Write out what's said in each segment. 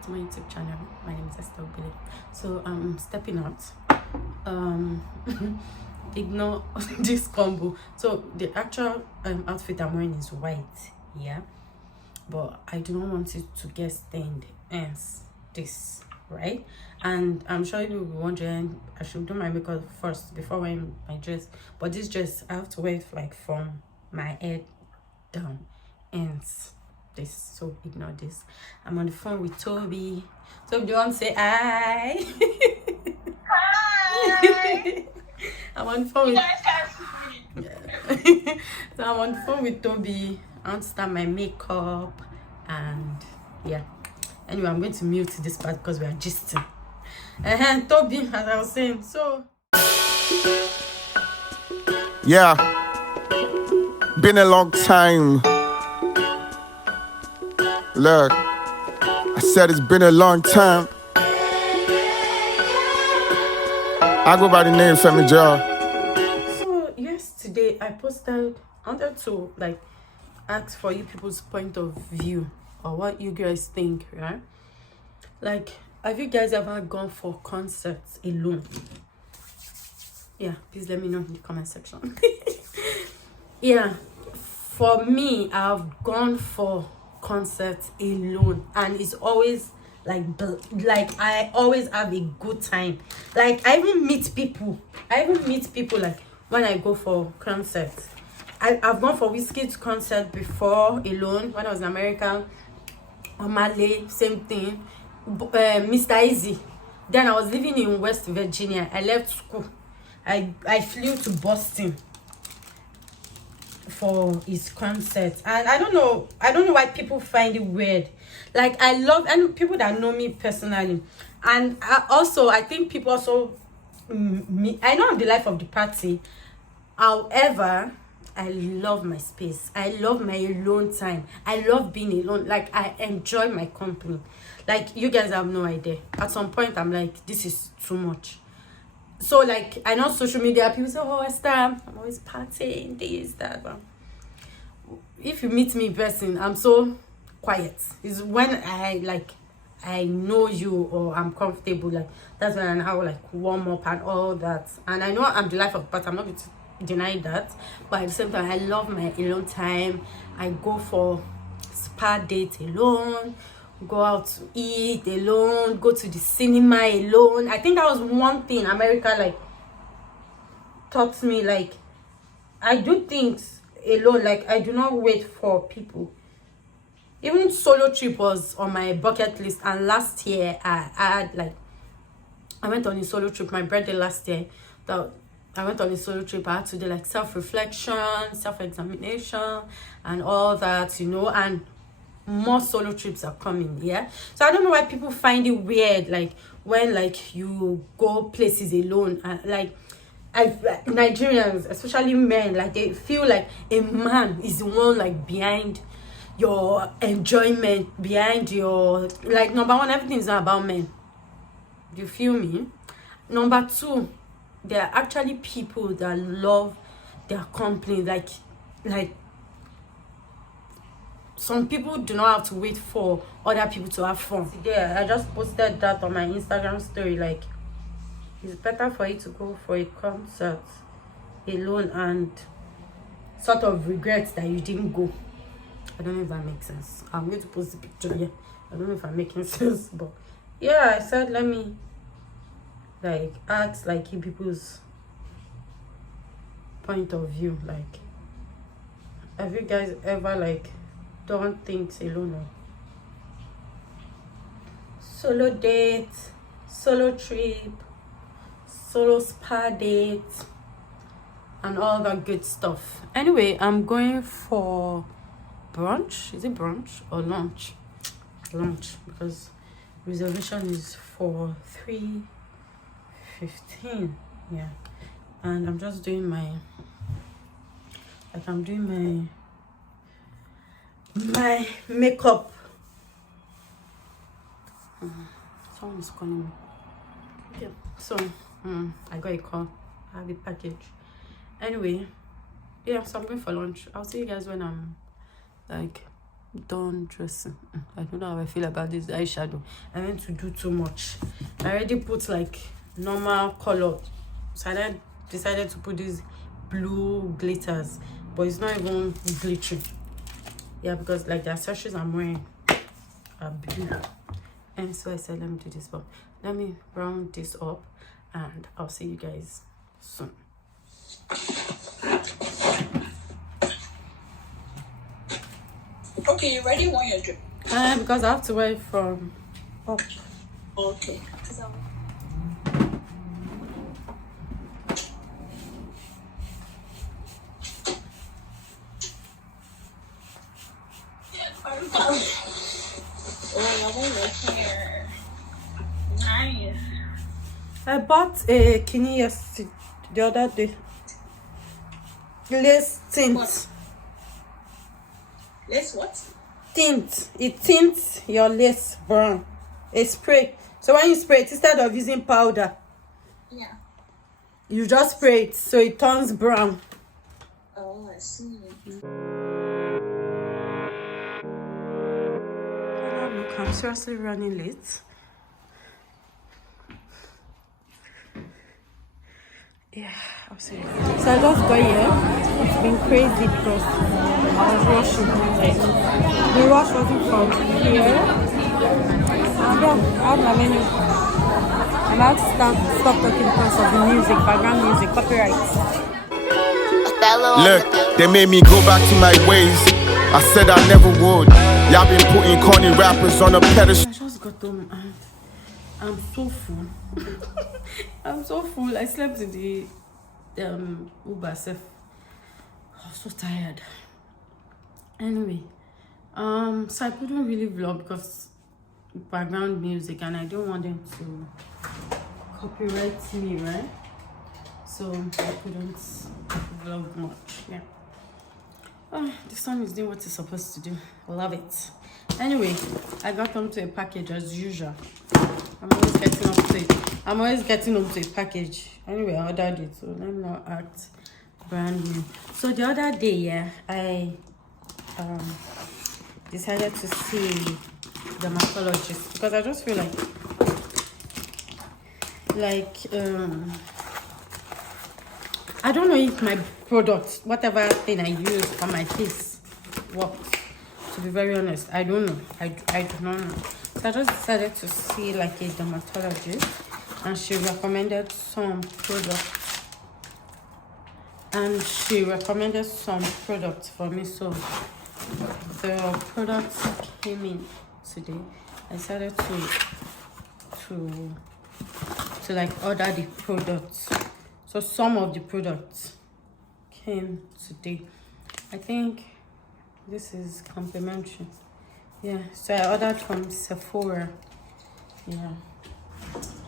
back to my YouTube channel. My name is Esther Obele. So I'm stepping out. Ignore this combo. So the actual outfit I'm wearing is white, yeah, but I do not want it to get stained, hence this, right? And I'm sure you'll be wondering, I should do my makeup first before wearing my dress, but this dress I have to wear it like from my head down, hence this. So ignore this. I'm on the phone with Toby. So do you want to say hi? Hi. I'm on the phone You with guys can't see me. so I'm on the phone with Toby. I want to start my makeup, and yeah. Anyway, I'm going to mute this part because we are gisting. Toby, as I was saying, so yeah, been a long time. Look, I said it's been a long time. I go by the name Femi Jar. So yesterday I posted. I wanted to like ask for you people's point of view or what you guys think, right? Like, have you guys ever gone for concerts alone? Yeah, please let me know in the comment section. Yeah, for me, I've gone for concerts alone, and it's always like I always have a good time. Like, I even meet people like when I go for concerts. I've gone for Wizkid's concert before alone when I was in America. Malay, same thing. Mr. Easy. Then I was living in West Virginia. I left school. I flew to Boston for his concert, and I don't know why people find it weird. Like, I love, and people that know me personally, and I think people also I know I'm the life of the party. However, I love my space. I love my alone time. I love being alone. Like, I enjoy my company. Like, you guys have no idea. At some point, I'm like, this is too much. So, like, I know social media, people say, oh, Esther, I'm always partying, this, that. But if you meet me in person, I'm so quiet. It's when I know you or I'm comfortable, like, that's when I have like warm up and all that. And I know I'm the life of the party. I'm not going to deny that, but at the same time, I love my alone time. I go for spa dates alone, go out to eat alone, go to the cinema alone. I think that was one thing America like taught me. Like, I do things alone. Like, I do not wait for people. Even solo trip was on my bucket list, and last year I went on a solo trip. My birthday last year, that I went on a solo trip. I had to do like self-reflection, self-examination, and all that, you know, and more solo trips are coming. Yeah, so I don't know why people find it weird, like when like you go places alone. Like, Nigerians, especially men, like they feel like a man is the one like behind your enjoyment, behind your, like, number one, everything is not about men. Do you feel me? Number two, there are actually people that love their company. Like some people do not have to wait for other people to have fun. Yeah, I just posted that on my Instagram story. Like, it's better for you to go for a concert alone and sort of regret that you didn't go. I don't know if that makes sense. I'm going to post the picture here. I don't know if I'm making sense, but yeah, I said let me like ask like you people's point of view. Like, have you guys ever like done things alone, or solo date, solo trip, solo spa date, and all that good stuff? Anyway, I'm going for brunch. Is it brunch or lunch? Lunch, because reservation is for 3:15. Yeah, and I'm just doing my my makeup. Someone's calling me. Yeah, so I got a call. I have a package. Anyway, yeah, so I'm going for lunch. I'll see you guys when I'm like done dressing. I don't know how I feel about this eyeshadow. I went to do too much. I already put like normal color, so I then decided to put these blue glitters, but it's not even glittery. Yeah, because like the accessories I'm wearing are blue, and so I said let me do this. But let me round this up, and I'll see you guys soon. Okay, you ready when you're drip? Because I have to wear it from up. Okay. Oh, I want your hair. Nice. I bought a kini yesterday, the other day. Lace tint. What? Let's what? Tint. It tints your lace brown. A spray. So when you spray it, instead of using powder, Yeah. you just spray it so it turns brown. Oh, I see. Look, I'm seriously running late. Yeah, I'll see you. So I just got here. It's been crazy because I was rushing. Like, the rush wasn't from here. I have my menu. I'm about to stop talking because of the music, background music, copyright. Look, they made me go back to my ways. I said I never would. Y'all been putting corny rappers on a pedestal. I just got home and I'm so full. I'm so full. I slept in the Uber self. I was so tired. Anyway, so I couldn't really vlog because background music, and I don't want them to copyright me, right? So I couldn't vlog much. Yeah. Oh, the sun is doing what it's supposed to do. Love it. Anyway, I got home to a package as usual. I'm always getting up to a package. Anyway, I ordered it, so let me not act brand new. So the other day, yeah, I decided to see the dermatologist because I just feel like I don't know if my product, whatever thing I use on my face, works. To be very honest, I don't know. I do not know. So I just decided to see like a dermatologist, and she recommended some products. For me. So the products came in today. I decided to like order the products. So some of the products came today. I think this is complimentary. Yeah, so I ordered from Sephora. Yeah,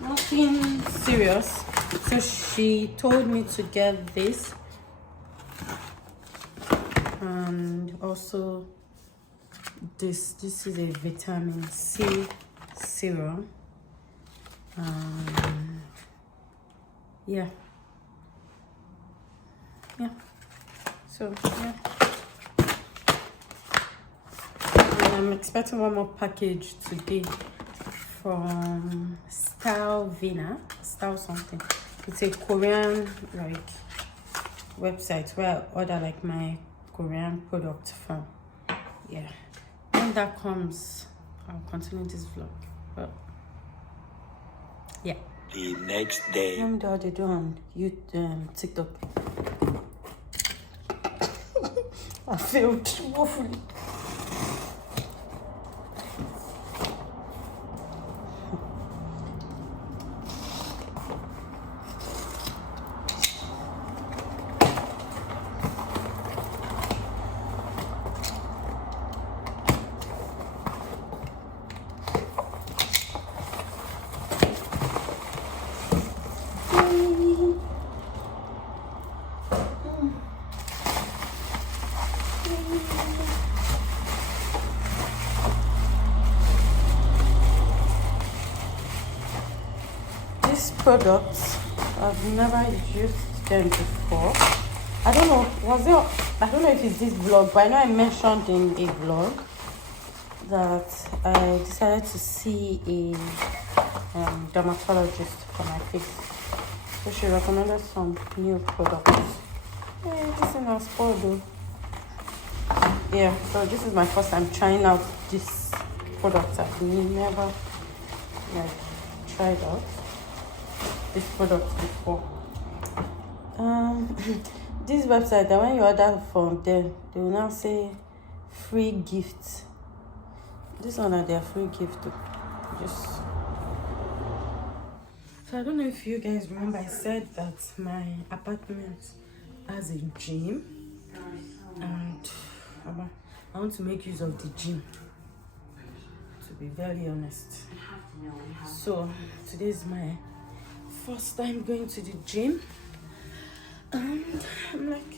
nothing serious. So she told me to get this, and also this is a vitamin C serum. Yeah. So yeah, and I'm expecting one more package today from Style something. It's a Korean like website where I order like my Korean product from. Yeah, when that comes, I'll continue this vlog. But yeah, the next day. let me know how they do on TikTok. I failed woefully. These products, I've never used them before. I don't know, I don't know if it's this vlog, but I know I mentioned in a vlog that I decided to see a dermatologist for my face. So she recommended some new products. Hey, this thing has spoiled though. Yeah, so this is my first time trying out this product. I've never tried out this product before. This website that when you order from them, they will now say free gifts. This one are their free gift too. So I don't know if you guys remember I said that my apartment has a gym, and I want to make use of the gym, to be very honest. So today is my first time going to the gym, and I'm like,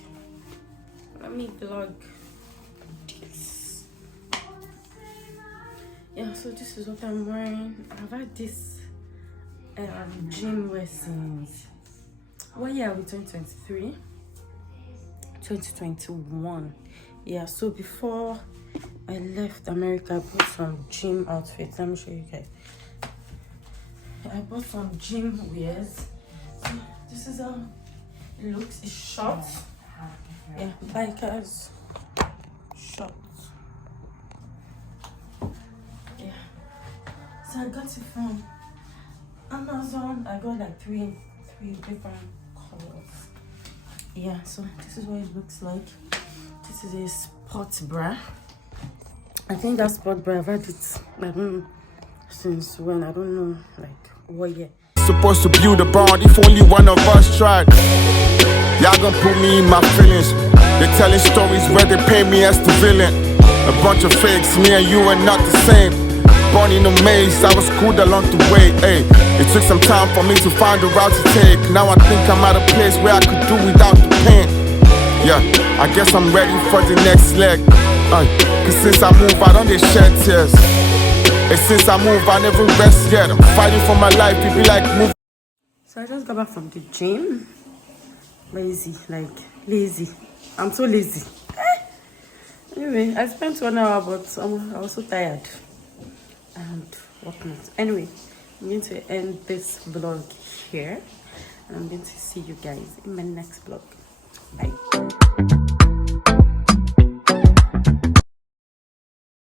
let me vlog this. Yeah, so this is what I'm wearing. I've had this gym wear since, what year are we? 2023, 2021. Yeah, so before I left America, I bought some gym outfits. Let me show you guys. I bought some gym wears. So this is how it looks. It's short. Yeah, bikers shorts. Yeah. So I got it from Amazon. I got like three different colors. Yeah, so this is what it looks like. This is a sports bra. I think that sport bra, I've had it, I don't know since when, I don't know like what year. Supposed to build a bond if only one of us tried. Y'all gonna put me in my feelings. They telling stories where they pay me as the villain. A bunch of fakes, me and you are not the same. Born in a maze, I was schooled along the way. Hey, it took some time for me to find the route to take. Now I think I'm at a place where I could do without the pain. Yeah, I guess I'm ready for the next leg. Cause since I move, I don't shed tears. And since I move, I never rest yet. I'm fighting for my life, it be like move. So I just got back from the gym. Lazy. I'm so lazy. Anyway, I spent 1 hour, but I was so tired and whatnot. Anyway, I'm going to end this vlog here, and I'm going to see you guys in my next vlog. Bye.